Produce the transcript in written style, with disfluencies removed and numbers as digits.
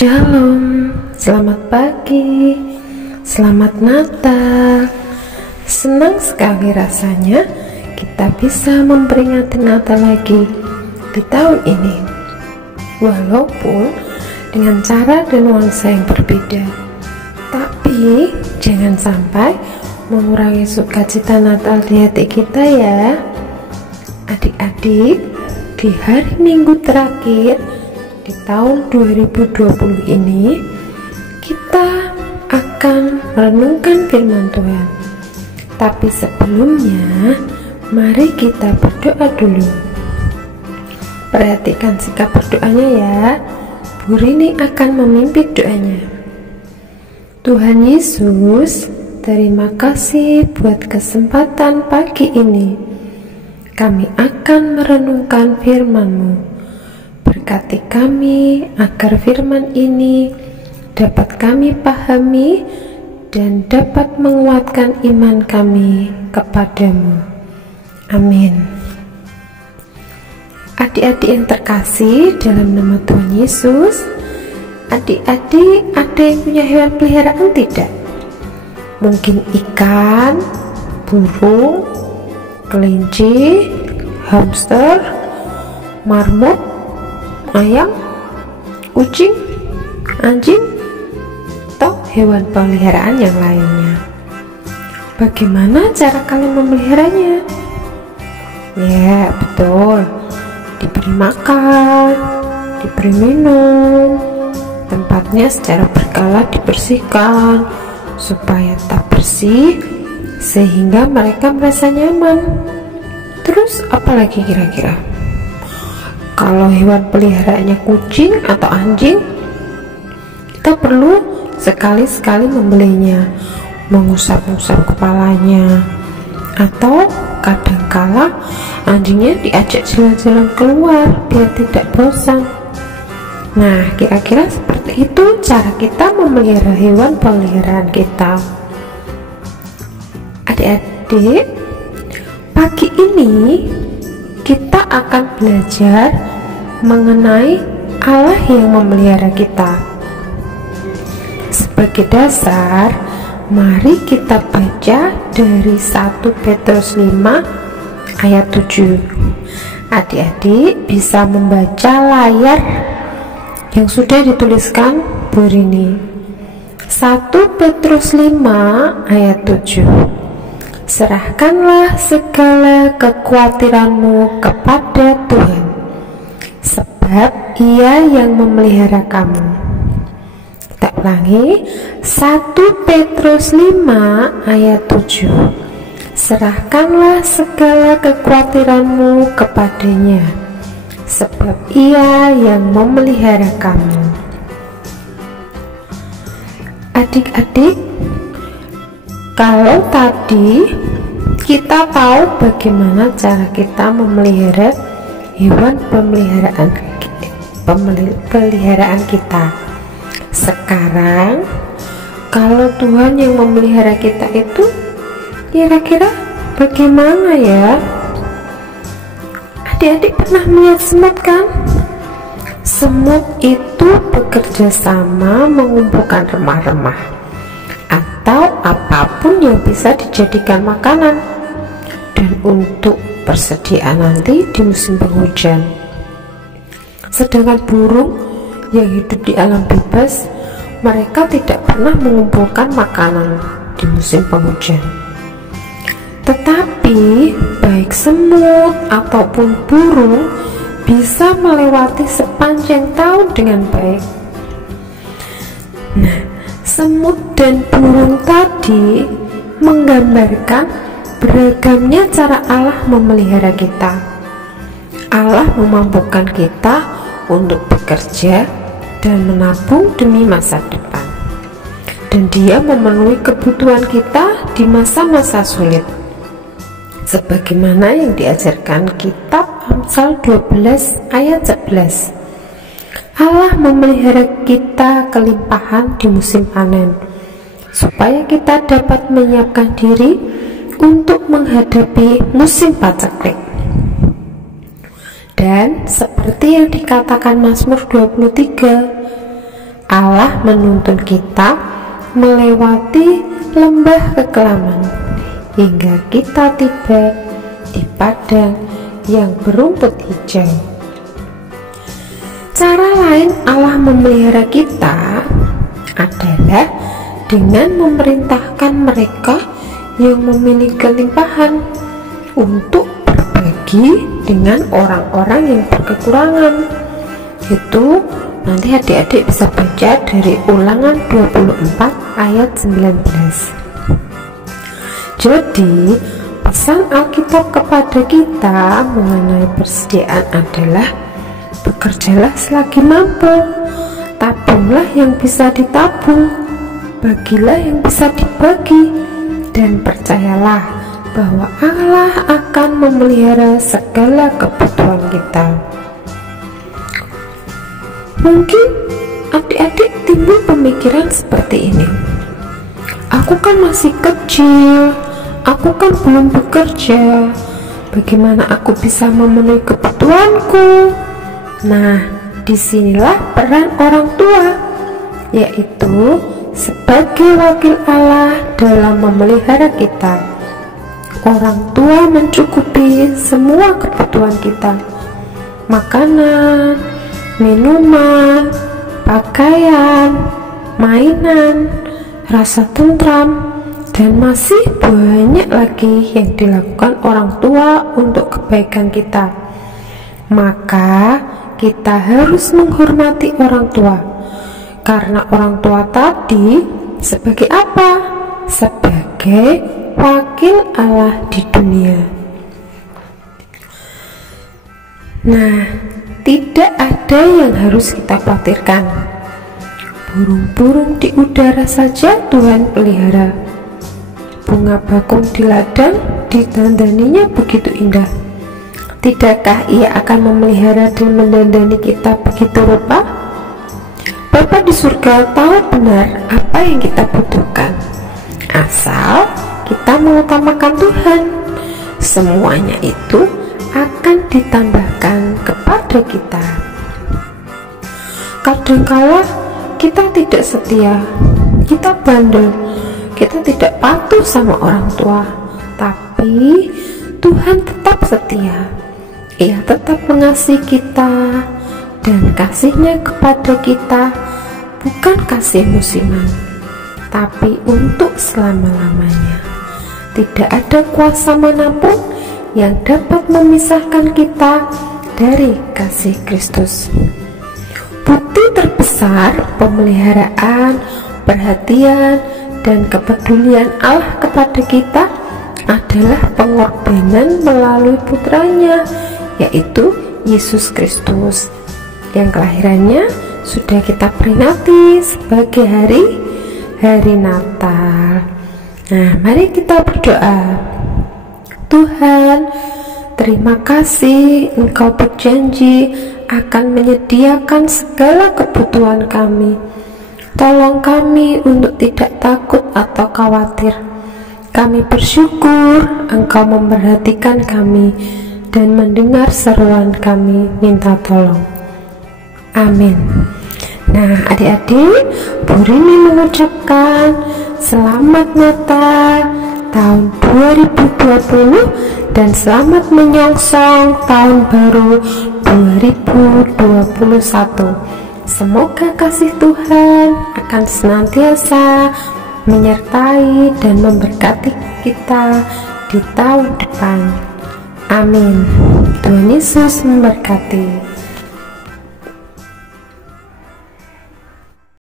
Shalom, selamat pagi, selamat Natal. Senang sekali rasanya kita bisa memperingati Natal lagi di tahun ini, walaupun dengan cara dan nuansa yang berbeda. Tapi jangan sampai mengurangi sukacita Natal di hati kita ya. Adik-adik, di hari Minggu terakhir di tahun 2020 ini, kita akan merenungkan firman Tuhan. Tapi sebelumnya, mari kita berdoa dulu. Perhatikan sikap berdoanya ya. Bu Rini akan memimpin doanya. Tuhan Yesus, terima kasih buat kesempatan pagi ini. Kami akan merenungkan firman-Mu. Berkati kami agar firman ini dapat kami pahami dan dapat menguatkan iman kami kepadamu. Amin. Adik-adik yang terkasih dalam nama Tuhan Yesus, adik-adik ada yang punya hewan peliharaan tidak? Mungkin ikan, burung, kelinci, hamster, marmut, ayam, kucing, anjing, atau hewan peliharaan yang lainnya. Bagaimana cara kalian memeliharanya? Ya, betul. Diberi makan, diberi minum, tempatnya secara berkala dibersihkan supaya tetap bersih sehingga mereka merasa nyaman. Terus apa lagi kira-kira? Kalau hewan peliharaannya kucing atau anjing, kita perlu sekali-sekali membelinya, mengusap-usap kepalanya, atau kadangkala anjingnya diajak jalan-jalan keluar biar tidak bosan. Nah, kira-kira seperti itu cara kita memelihara hewan peliharaan kita. Adik-adik, pagi ini kita akan belajar mengenai Allah yang memelihara kita. Sebagai dasar, mari kita baca dari 1 Petrus 5 ayat 7. Adik-adik bisa membaca layar yang sudah dituliskan Bu Rini. 1 Petrus 5 ayat 7. Serahkanlah segala kekhawatiranmu kepada Tuhan, sebab Ia yang memelihara kamu. Kita ulangi, 1 Petrus 5 ayat 7. Serahkanlah segala kekhawatiranmu kepadanya, sebab Ia yang memelihara kamu. Adik-adik, kalau tadi kita tahu bagaimana cara kita memelihara hewan peliharaan kita. Sekarang, kalau Tuhan yang memelihara kita itu, kira-kira bagaimana ya? Adik-adik pernah melihat semut kan? Semut itu bekerja sama mengumpulkan remah-remah atau apapun yang bisa dijadikan makanan, dan untuk persediaan nanti di musim penghujan. Sedangkan burung yang hidup di alam bebas, mereka tidak pernah mengumpulkan makanan di musim penghujan. Tetapi baik semut ataupun burung bisa melewati sepanjang tahun dengan baik. Nah, semut dan burung tadi menggambarkan beragamnya cara Allah memelihara kita. Allah memampukan kita untuk bekerja dan menabung demi masa depan, dan Dia memenuhi kebutuhan kita di masa-masa sulit, sebagaimana yang diajarkan kitab Amsal 12 ayat 11. Allah memelihara kita kelimpahan di musim panen, supaya kita dapat menyiapkan diri untuk menghadapi musim paceklik. Dan seperti yang dikatakan Mazmur 23, Allah menuntun kita melewati lembah kekelaman hingga kita tiba di padang yang berumput hijau. Cara lain Allah memelihara kita adalah dengan memerintahkan mereka yang memiliki kelimpahan untuk berbagi dengan orang-orang yang berkekurangan. Itu nanti adik-adik bisa baca dari Ulangan 24 ayat 19. Jadi pesan Alkitab kepada kita mengenai persediaan adalah bekerjalah selagi mampu, tabunglah yang bisa ditabung, bagilah yang bisa dibagi, dan percayalah bahwa Allah akan memelihara segala kebutuhan kita. Mungkin adik-adik timbul pemikiran seperti ini, aku kan masih kecil, aku kan belum bekerja, bagaimana aku bisa memenuhi kebutuhanku? Nah, disinilah peran orang tua, yaitu sebagai wakil Allah dalam memelihara kita. Orang tua mencukupi semua kebutuhan kita, makanan, minuman, pakaian, mainan, rasa tentram, dan masih banyak lagi yang dilakukan orang tua untuk kebaikan kita. Maka kita harus menghormati orang tua, karena orang tua tadi sebagai apa? Sebagai wakil Allah di dunia. Nah, tidak ada yang harus kita khawatirkan. Burung-burung di udara saja Tuhan pelihara. Bunga bakung di ladang ditandaninya begitu indah. Tidakkah Ia akan memelihara dan mendandani kita begitu rupa? Bapa di surga tahu benar apa yang kita butuhkan, asal kita mengutamakan Tuhan. Semuanya itu akan ditambahkan kepada kita. Kadangkala kita tidak setia, kita bandel, kita tidak patuh sama orang tua, tapi Tuhan tetap setia. Ia tetap mengasihi kita, dan kasih-Nya kepada kita bukan kasih musiman, tapi untuk selama-lamanya. Tidak ada kuasa manapun yang dapat memisahkan kita dari kasih Kristus. Bukti terbesar pemeliharaan, perhatian, dan kepedulian Allah kepada kita adalah pengorbanan melalui putranya, yaitu Yesus Kristus, yang kelahirannya sudah kita peringati sebagai hari Natal. Nah, mari kita berdoa. Tuhan, terima kasih Engkau berjanji akan menyediakan segala kebutuhan kami. Tolong kami untuk tidak takut atau khawatir. Kami bersyukur Engkau memperhatikan kami dan mendengar seruan kami minta tolong. Amin. Nah, adik-adik, Bu Rini mengucapkan selamat Natal tahun 2020 dan selamat menyongsong tahun baru 2021. Semoga kasih Tuhan akan senantiasa menyertai dan memberkati kita di tahun depan. Amin. Tuhan Yesus memberkati.